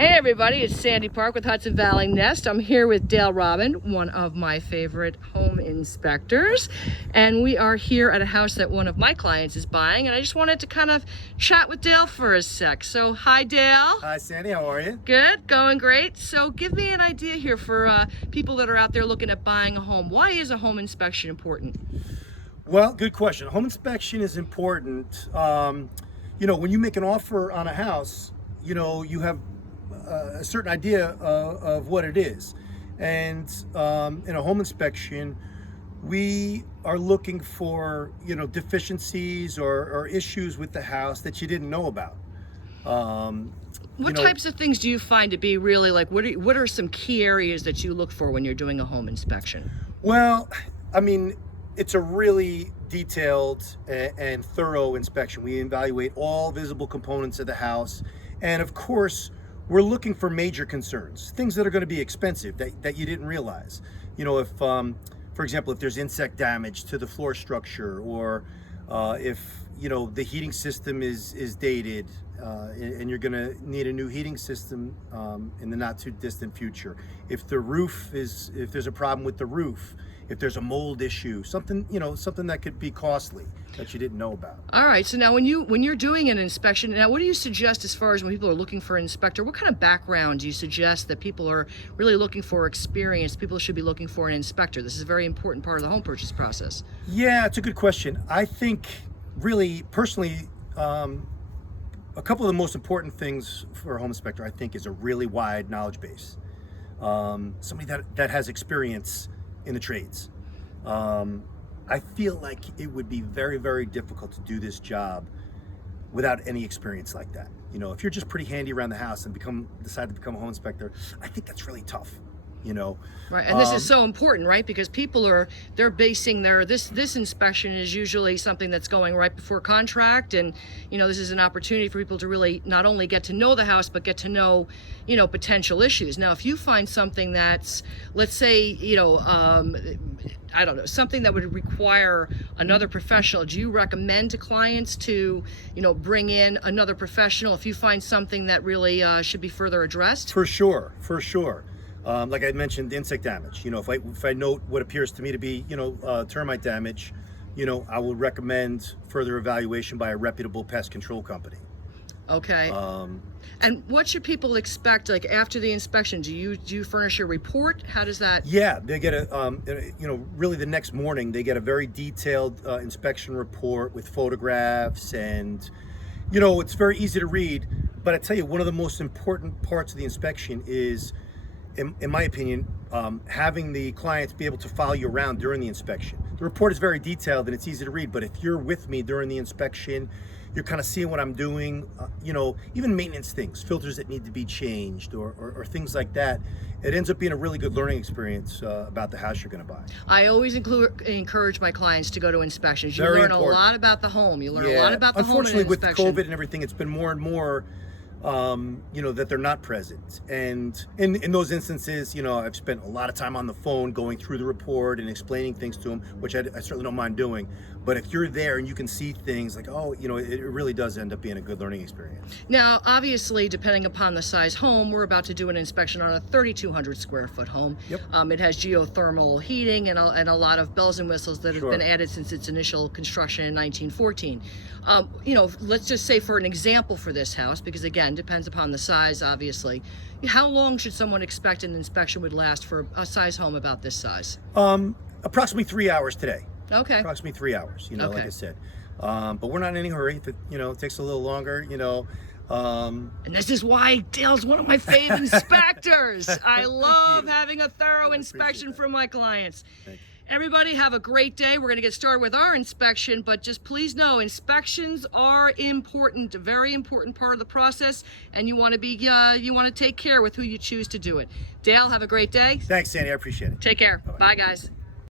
Hey everybody, it's Sandy Park with Hudson Valley Nest. I'm here with Dale Robin, one of my favorite home inspectors. And we are here at a house that one of my clients is buying. And I just wanted to kind of chat with Dale for a sec. So, hi Dale. Hi Sandy, how are you? Good, going great. So give me an idea here for people that are out there looking at buying a home. Why is a home inspection important? Well, good question. Home inspection is important. When you make an offer on a house, you have a certain idea of what it is. And in a home inspection, we are looking for, deficiencies or issues with the house that you didn't know about. What types of things do you find to be really like, what are some key areas that you look for when you're doing a home inspection? Well, it's a really detailed and thorough inspection. We evaluate all visible components of the house. And of course, we're looking for major concerns, things that are going to be expensive that you didn't realize. If, for example, if there's insect damage to the floor structure, or if, the heating system is dated and you're going to need a new heating system in the not too distant future. If there's a problem with the roof, if there's a mold issue, something that could be costly that you didn't know about. All right. So now when you're doing an inspection, now what do you suggest as far as when people are looking for an inspector? What kind of background do you suggest that people are really looking for experience? People should be looking for an inspector. This is a very important part of the home purchase process. Yeah, it's a good question. I think really personally, a couple of the most important things for a home inspector, I think, is a really wide knowledge base. Somebody that has experience in the trades. I feel like it would be very, very difficult to do this job without any experience like that. If you're just pretty handy around the house and decide to become a home inspector, I think that's really tough. Right, and this is so important, right? Because people they're basing this inspection is usually something that's going right before contract, and this is an opportunity for people to really not only get to know the house but get to know potential issues. Now, if you find something that's, let's say, I don't know, something that would require another professional, do you recommend to clients to bring in another professional if you find something that really should be further addressed? For sure. Like I mentioned, insect damage. If I note what appears to me to be, termite damage, I will recommend further evaluation by a reputable pest control company. Okay. And what should people expect, like after the inspection? Do you furnish a report? How does that? Yeah, they get really the next morning they get a very detailed inspection report with photographs, and it's very easy to read. But I tell you, one of the most important parts of the inspection is, in my opinion, having the clients be able to follow you around during the inspection. The report is very detailed and it's easy to read, but if you're with me during the inspection, you're kind of seeing what I'm doing, even maintenance things, filters that need to be changed or things like that. It ends up being a really good learning experience about the house you're going to buy. I always encourage my clients to go to inspections. You Very learn important. a lot about the home. You learn a lot about the home in an Unfortunately, with inspection. COVID and everything, it's been more and more that they're not present. And in those instances, I've spent a lot of time on the phone going through the report and explaining things to them, which I certainly don't mind doing. But if you're there and you can see things like, it really does end up being a good learning experience. Now, obviously, depending upon the size home, we're about to do an inspection on a 3,200 square foot home. Yep. It has geothermal heating and a lot of bells and whistles that have Sure. been added since its initial construction in 1914. Let's just say for an example for this house, because again, depends upon the size, obviously. How long should someone expect an inspection would last for a size home about this size? Approximately 3 hours today. Okay. Approximately 3 hours, Okay. like I said. But we're not in any hurry. If it takes a little longer, And this is why Dale's one of my fave inspectors. I love having a thorough inspection from my clients. Thank you. Everybody have a great day. We're going to get started with our inspection, but just please know inspections are important, a very important part of the process, and you want to take care with who you choose to do it. Dale, have a great day. Thanks, Sandy. I appreciate it. Take care. Bye, guys.